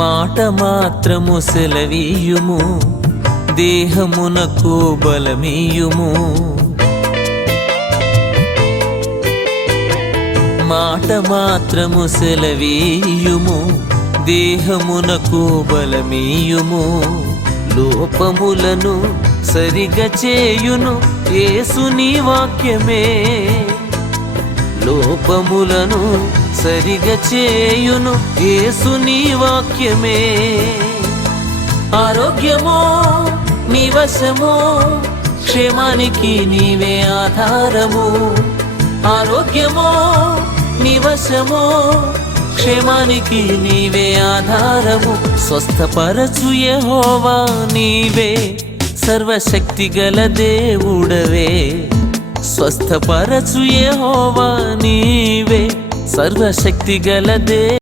మాట మాత్రము సెలవీయుము, దేహమునకు బలమీయుము. మాట మాత్రము సెలవీయుము, దేహమునకు బలమీయుము. లోపములను సరిగా చేయును యేసుని వాక్యమే. లోపములను సరిగా చేయును యేసుని వాక్యమే. ఆరోగ్యమో నీ వశమో, క్షేమానికి నీవే ఆధారము. ఆరోగ్యమో నీ వశమో, క్షేమానికి నీవే ఆధారము. స్వస్థపరచు యెహోవా నీవే, సర్వశక్తి గల దేవుడవే. స్వస్థపరచు యెహోవా నీవే, సర్వశక్తి గల